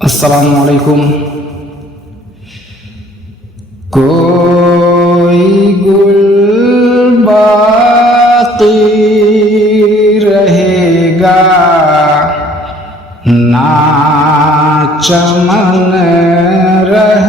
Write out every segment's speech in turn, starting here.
আসসালামু আলাইকুম কই গুল বাকি রহেগা? না চমন রহ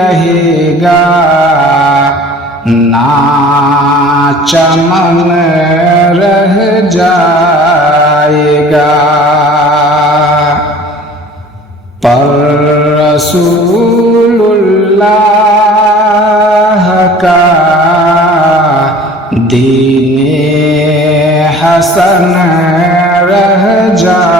رہے گا نہ چمن رہ جائے گا پر رسول اللہ کا دین حسن رہ جائے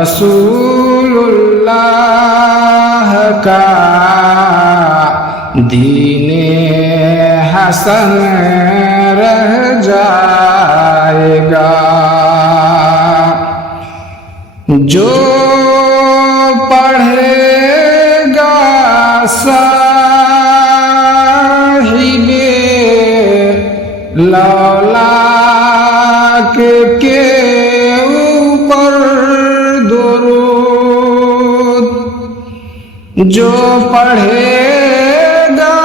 رسول اللہ کا دین حسن رہ جائے گا جو پڑھے گا صاحب لولاک کے اوپر جو پڑھے گا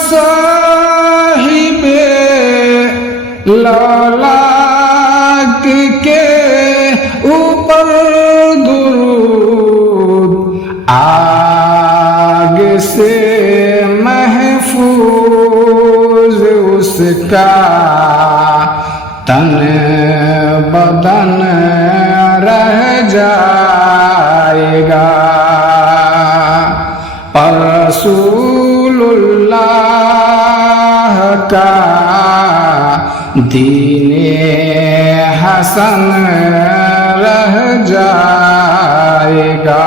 صاحب لولاک کے اوپر درود، آگ سے محفوظ اس کا تن بدن রসুল্লাহ কা দিনে হাসন রহ যায়গা।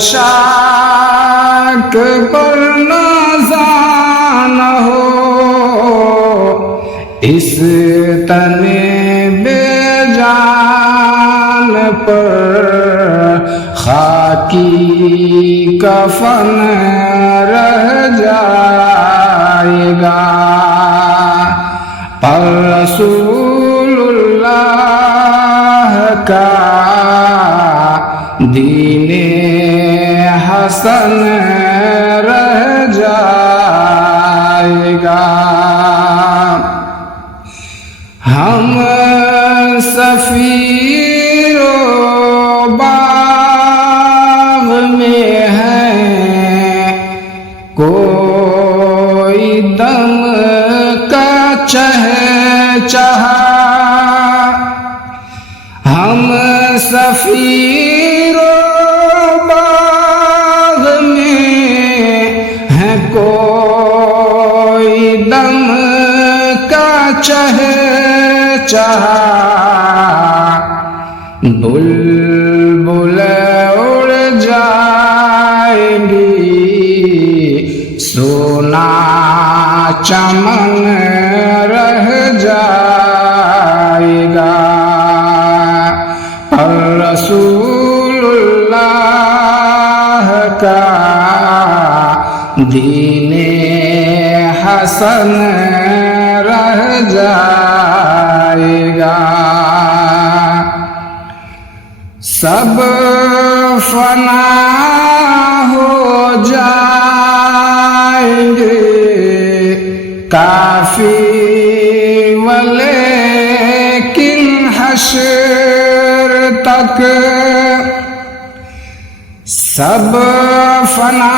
پوشاک پر نازان ہو۔ اس تن بے جان پر خاکی کفن رہ جائے گا۔ پر رسول اللہ کا دین حسن رہ جائے گا ہم سفیر و باغ میں ہیں। کوئی دم کا چہ چہا۔ ہم سفیر چہ چاہ بل بل اڑ جائیں گی۔ سونا چمن رہ جائے گا۔ اور رسول اللہ کا دین حسن رہ جائے گا۔ سب فنا ہو جائیں گے۔ کافی ولیکن حشر تک سب فنا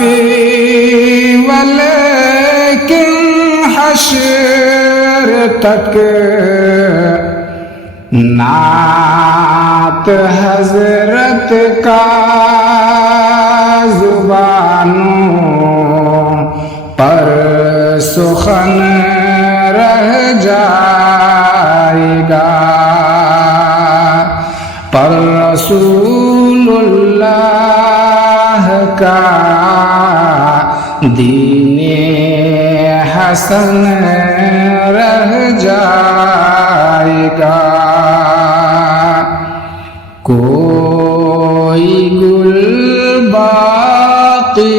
کافی ولیکن حشر تک نعت حضرت کا زبانوں پر سخن رہ جائے گا۔ پر رسول اللہ کا দিনে হাসন রহ যায়গা। কোই গুল বাকি